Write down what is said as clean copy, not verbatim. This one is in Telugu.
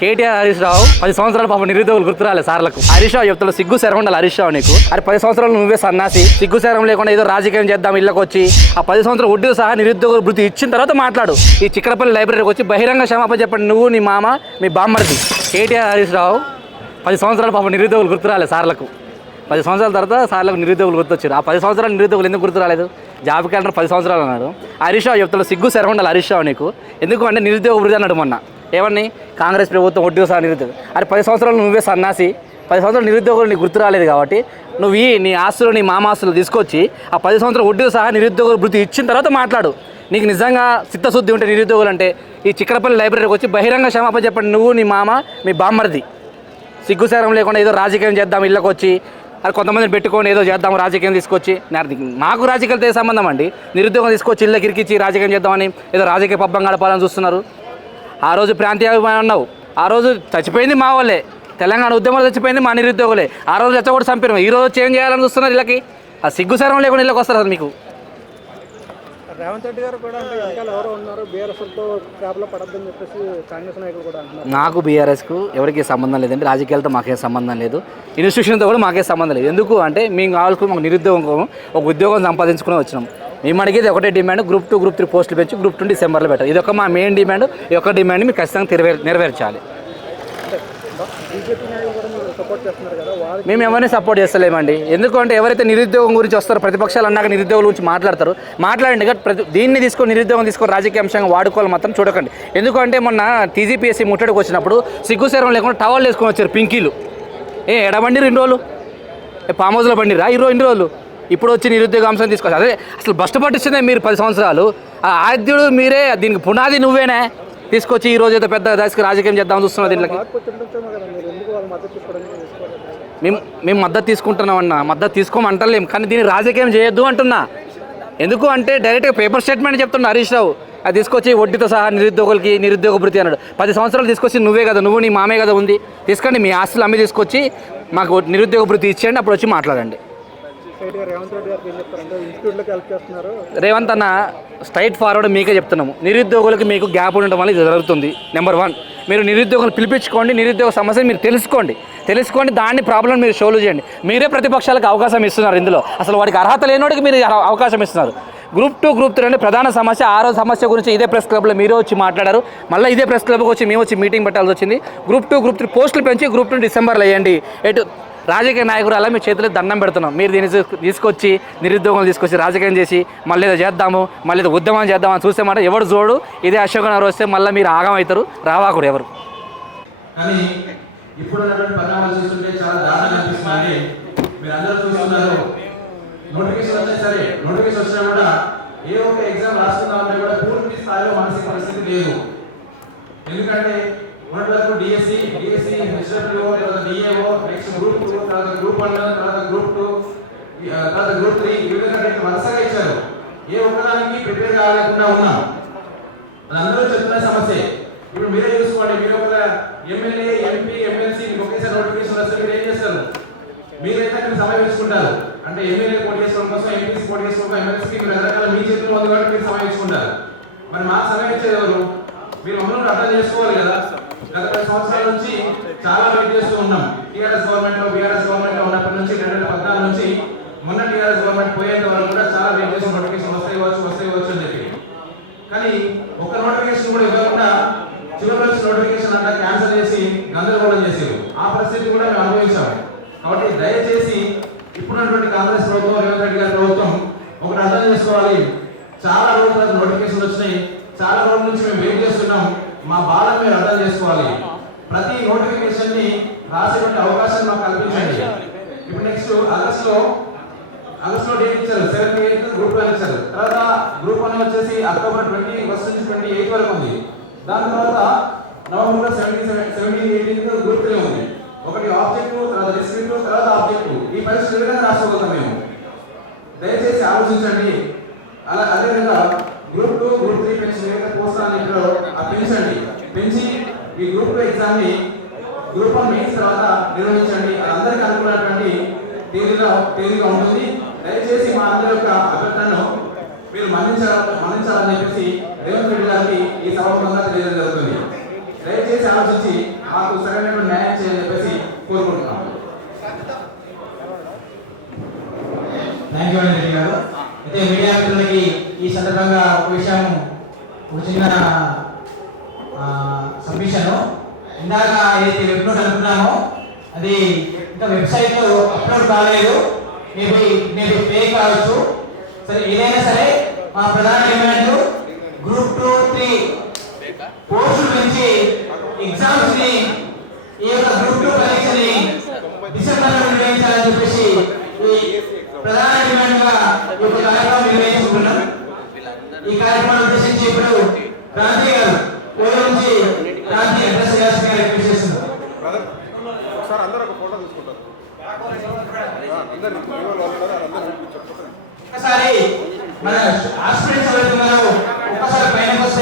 కేటీఆర్ హరీష్ రావు 10 సంవత్సరాలు పాపం నిరుద్యోగులు గుర్తురాలే సార్లకు. హరీష్ రావు చెప్తాడు సిగ్గు శరం ఉండాలి హరీష్ రావు నీకు. అది 10 సంవత్సరాలు నువ్వే సన్నాసి, సిగ్గు శరం లేకుండా ఏదో రాజకీయం చేద్దాం ఇళ్ళకి వచ్చి ఆ 10 సంవత్సరాలు వడ్డీ సహా నిరుద్యోగులు వృత్తి ఇచ్చిన తర్వాత మాట్లాడు. ఈ చిక్కడపల్లి లైబ్రరీకి వచ్చి బహిరంగ క్షమాపణ చెప్పండి నువ్వు, నీ మామ, మీ బామ్మర్ది. కేటీఆర్ హరీష్ రావు 10 సంవత్సరాలు పాపం నిరుద్యోగులు గుర్తురాలే సార్లకు. 10 సంవత్సరాల తర్వాత సార్లకు నిరుద్యోగులు గుర్తొచ్చారు. ఆ 10 సంవత్సరాలు నిరుద్యోగులు ఎందుకు గుర్తు రాలేదు? జాబ్ క్యాలెండర్ 10 సంవత్సరాలు అన్నాడు. హరీష్ రావు చెప్తాడు సిగ్గు శరం ఉండాలి హరీష్ రావు నీకు. ఎందుకు అంటే నిరుద్యోగ వృద్ధి అన్నాడు మొన్న. ఏమని? కాంగ్రెస్ ప్రభుత్వం వడ్డీ సహా నిరుద్యోగం. అది 10 సంవత్సరాలు నువ్వే సన్నాసి, 10 సంవత్సరాలు నిరుద్యోగులు నీకు గుర్తు రాలేదు కాబట్టి నువ్వు నీ ఆస్తులు, నీ మామ ఆస్తులు తీసుకొచ్చి ఆ 10 సంవత్సరాలు వడ్డీ సహా నిరుద్యోగ వృత్తి ఇచ్చిన తర్వాత మాట్లాడు. నీకు నిజంగా చిత్తశుద్ధి ఉంటే నిరుద్యోగులు అంటే ఈ చిక్కడపల్లి లైబ్రరీకి వచ్చి బహిరంగ క్షమాపణ చెప్పండి నువ్వు, నీ మామ, మీ బామ్మర్ది. సిగ్గుసారం లేకుండా ఏదో రాజకీయం చేద్దాం ఇళ్ళకి వచ్చి అది కొంతమందిని పెట్టుకొని ఏదో చేద్దాం రాజకీయం తీసుకొచ్చి. మాకు రాజకీయాలతో సంబంధం అండి. నిరుద్యోగం తీసుకొచ్చి ఇళ్ళకి ఇరికిచ్చి రాజకీయం చేద్దామని ఏదో రాజకీయ పబ్బం గడపాలని చూస్తున్నారు. ఆ రోజు ప్రాంతీయ అభిమానం అన్నావు, ఆ రోజు చచ్చిపోయింది మా వాళ్ళే. తెలంగాణ ఉద్యమంలో చచ్చిపోయింది మా నిరుద్యోగులే. ఆ రోజు కూడా చంపారు. ఈ రోజు చేంజ్ చేయాలని చూస్తున్నారు వీళ్ళకి. ఆ సిగ్గుసారం లేకుండా ఇళ్ళకి వస్తారు అది మీకు. రేవంత్ రెడ్డి గారు కూడా అంటే వెనకాల ఎవరో ఉన్నారు, బీఆర్ఎస్తో ట్రాప్లో పడద్దని చెప్పేసి కాంగ్రెస్ నాయకులు కూడా అంటున్నారు. నాకు బీఆర్ఎస్కు ఎవరికి సంబంధం లేదండి. రాజకీయాలతో మాకేం సంబంధం లేదు, ఇన్స్టిట్యూషన్తో కూడా మాకే సంబంధం లేదు. ఎందుకు అంటే మేము కావాల్సిన మాకు నిరుద్యోగం, ఒక ఉద్యోగం సంపాదించుకుని వచ్చినాం. మేము అడిగేది ఒకటే డిమాండ్, గ్రూప్ 2, గ్రూప్ 3 పోస్టులు పెంచి గ్రూప్ 2 డిసెంబర్లో పెట్టాలి. ఇది ఒక మా మెయిన్ డిమాండ్. ఈ ఒక్క డిమాండ్ మీరు ఖచ్చితంగా నెరవేర్చాలి. మేము ఎవరిని సపోర్ట్ చేస్తలేమండి. ఎందుకంటే ఎవరైతే నిరుద్యోగం గురించి వస్తారో, ప్రతిపక్షాలు అన్నాక నిరుద్యోగుల గురించి మాట్లాడతారు, మాట్లాడండి. దీన్ని తీసుకొని నిరుద్యోగం తీసుకొని రాజకీయ అంశంగా వాడుకోవాలి మాత్రం చూడకండి. ఎందుకంటే మొన్న టీజీపీఎస్సీ ముట్టడికి వచ్చినప్పుడు సిగ్గుసేరం లేకుండా టవల్ వేసుకొని వచ్చారు పింకీలు. ఎడబండి 2 రోజులు ఫామ్ హౌస్లో బండిరా ఇన్ని రోజులు. ఇప్పుడు వచ్చి నిరుద్యోగ అంశం తీసుకొచ్చి అదే అసలు బస్టు పట్టించిందే మీరు 10 సంవత్సరాలు. ఆ ఆద్యుడు మీరే, దీనికి పునాది నువ్వేనే తీసుకొచ్చి ఈ రోజు అయితే పెద్ద దశకు రాజకీయం చేద్దామని చూస్తున్నారు. దీనికి మేము మద్దతు తీసుకుంటున్నామన్నా, మద్దతు తీసుకోమంటలేము, కానీ దీన్ని రాజకీయం చేయొద్దు అంటున్నా. ఎందుకు అంటే డైరెక్ట్గా పేపర్ స్టేట్మెంట్ చెప్తున్నా హరీష్ రావు. అది తీసుకొచ్చి వడ్డీతో సహా నిరుద్యోగులకి నిరుద్యోగ భృతి అన్నాడు. 10 సంవత్సరాలు తీసుకొచ్చి నువ్వే కదా, నువ్వు నీ మామే కదా ఉంది, తీసుకోండి మీ ఆస్తులు అమ్మి తీసుకొచ్చి మాకు నిరుద్యోగ భృతి ఇచ్చేయండి, అప్పుడు వచ్చి మాట్లాడండి. రేవంత్ అన్న స్ట్రైట్ ఫార్వర్డ్ మీకే చెప్తున్నాము, నిరుద్యోగులకి మీకు గ్యాప్ ఉండడం వల్ల ఇది జరుగుతుంది. నెంబర్ 1, మీరు నిరుద్యోగులు పిలిపించుకోండి, నిరుద్యోగ సమస్యను మీరు తెలుసుకోండి, దాన్ని ప్రాబ్లం మీరు సాల్వ్ చేయండి. మీరే ప్రతిపక్షాలకు అవకాశం ఇస్తున్నారు. ఇందులో అసలు వాడికి అర్హత లేనివాడికి మీరు అవకాశం ఇస్తున్నారు. గ్రూప్ 2, గ్రూప్ 3 అంటే ప్రధాన సమస్య. ఆ రోజు సమస్య గురించి ఇదే ప్రెస్ క్లబ్లో మీరే వచ్చి మాట్లాడారు. మళ్ళీ ఇదే ప్రెస్ క్లబ్కి వచ్చి మేము వచ్చి మీటింగ్ పెట్టాల్సి వచ్చింది. గ్రూప్ 2, గ్రూప్ 3 పోస్టులు పెంచి గ్రూప్ 2 డిసెంబర్లో వేయండి. రాజకీయ నాయకులు అలా మీ చేతులకు దండం పెడుతున్నాం. మీరు దీన్ని తీసుకొచ్చి నిరుద్యోగులు తీసుకొచ్చి రాజకీయం చేసి మళ్ళీ ఏదో చేద్దాము, మళ్ళీ ఏదో ఉద్యమం చేద్దామని చూస్తే మాట ఎవడు చూడు. ఇదే అశోక్ నగర్ వస్తే మళ్ళీ మీరు ఆగం అవుతారు, రావాకుడు ఎవరు. కానీ ఇప్పుడు పరిణామాలు చూస్తుంటే చాలా దారుణంగా అనిపిస్తుంది. మీరు అందరూ చూస్తున్నారు, నోటిఫికేషన్ వచ్చినా సరే, నోటిఫికేషన్ వచ్చినా కూడా ఏ ఒక్క ఎగ్జామ్ రాస్తున్నామంటే కూడా పూర్తి స్థాయిలో మానసిక పరిస్థితి లేదు. ఎందుకంటే మొదటి వరకు డిఎస్సి, హెచ్డబ్ల్యూఓ, తర్వాత డిఏఓ, నెక్స్ట్ గ్రూప్ 2, తర్వాత గ్రూప్ 1, తర్వాత గ్రూప్ 2, తర్వాత గ్రూప్ 3 ఈ విధంగా వరుసగా ఇచ్చారు. ఏ ఒక్కదానికి ప్రిపేర్ కాలేకుండా ఉన్నాం. అందరూ చెప్తున్న సమస్య. ఇప్పుడు మీరే చూసుకోండి, మీరు ఒక ఎమ్మెల్యే, ఎంపీ, ఎమ్మెల్సీ ఒకేసారి నోటిఫికేషన్ వస్తే మీరు ఏం చేస్తారు? మీరైతే మీరు సమయం ఇచ్చుకుంటారు. అంటే ఎమ్మెల్యే పోటీ చేసుకోవడం కోసం, ఎంపీసీ పోటీ చేసుకోవడం, ఎమ్మెల్సీకి మీరు రకరకాల మీ చేతుల్లో ఉంది కాబట్టి మీరు సమయం ఇచ్చుకుంటారు. మరి మాకు సమయం ఇచ్చేది ఎవరు? మీరు మమ్మల్ని అర్థం చేసుకోవాలి కదా. గత 10 సంవత్సరాల నుంచి చాలా వెయిట్ చేస్తూ ఉన్నాం. టీఆర్ఎస్ గవర్నమెంట్ లో, బీఆర్ఎస్ గవర్నమెంట్ లో ఉన్నప్పటి నుంచి 2014 నుంచి మొన్న టీఆర్ఎస్ గవర్నమెంట్ పోయేంత వరకు కూడా చాలా వెయిట్ చేసి నోటిఫికేషన్ వస్తాయి అని చెప్పి. కానీ ఒక్క నోటిఫికేషన్ కూడా ఇవ్వకుండా చివరి నోటిఫికేషన్ అంతా క్యాన్సిల్ చేసి గందరగోళం చేసేది. ఆ పరిస్థితి కూడా మేము అనుభవించాము. కాబట్టి దయచేసి ఇప్పుడున్నటువంటి కాంగ్రెస్ ప్రభుత్వం, రేవంత్ రెడ్డి గారి ప్రభుత్వం ఒకటి అర్థం చేసుకోవాలి. చాలా రోజుల తర్వాత నోటిఫికేషన్ వచ్చినాయి, చాలా రోజుల నుంచి మేము వెయిట్ చేస్తున్నాం. మా బాధను మీరు అర్థం చేసుకోవాలి. ప్రతి నోటిఫికేషన్ ని రాసేటువంటి అవకాశం మాకు కల్పించండి. ఇప్పుడు నెక్స్ట్ ఆగస్టులో డేట్ ఇచ్చారు, 7th, 8th గ్రూప్ 1 ఇచ్చారు. తర్వాత గ్రూప్ 1 వచ్చేసి అక్టోబర్ 21 నుంచి 28 వరకు ఉంది. దాని తర్వాత నవంబర్ 17, 18 గ్రూప్ 3 ఉంది. ఒకటి ఆబ్జెక్టివ్, తర్వాత డిస్క్రిప్టివ్, తర్వాత ఆబ్జెక్టివ్. ఈ పరీక్షలు విధంగా రాసుకోగలుగుతాం మేము. దయచేసి ఆలోచించండి. అదేవిధంగా గ్రూప్ 2, గ్రూప్ 3 పెన్షన్ ఏదైతే పోస్టులు చెప్పారో పెంచి ఈ గ్రూప్ 2 ఎగ్జామ్ ని గ్రూప్ 1 మెయిన్స్ తర్వాత నిర్వహించండి. అది అందరికీ అనుకున్నటువంటి తేదీగా ఉంటుంది. దయచేసి మా అందరి యొక్క అభ్యర్థనను మీరు మన్నించాలని చెప్పేసి రేవంత్ రెడ్డి గారికి ఈ సభాముఖంగా తెలియజేయడం జరుగుతుంది. దయచేసి ఆలోచించి మాకు సరైన న్యాయం చేయాలని చెప్పేసి కోరుకుంటున్నాం. థ్యాంక్ యూ అండి రెడ్డి గారు. అయితే మీడియా మిత్రులకి ఈ సందర్భంగా ఒక విషయం, ఒక చిన్న సబ్మిషన్. ఇందాక ఏదైతే వెబ్ నోట్ అనుకున్నామో అది ఇంకా వెబ్సైట్లో అప్లోడ్ కాలేదు. మేబీ ఫేక్ కావచ్చు. సరే, ఏదైనా సరే మా ప్రధాన డిమాండ్ గ్రూప్ 2, 3 పోస్టుల నుంచి ఎగ్జామ్స్ ని, ఈ యొక్క గ్రూప్ 2 పరీక్ష ని డిసెంబర్లో నిర్వహించాలని చెప్పేసి ఈ ప్రధాన డిమాండ్ గా ఈ కార్యక్రమం నిర్వహించుకున్నాం. ఈ కార్యక్రమాన్ని ఉద్దేశించి ఇప్పుడు క్రాంతి గారు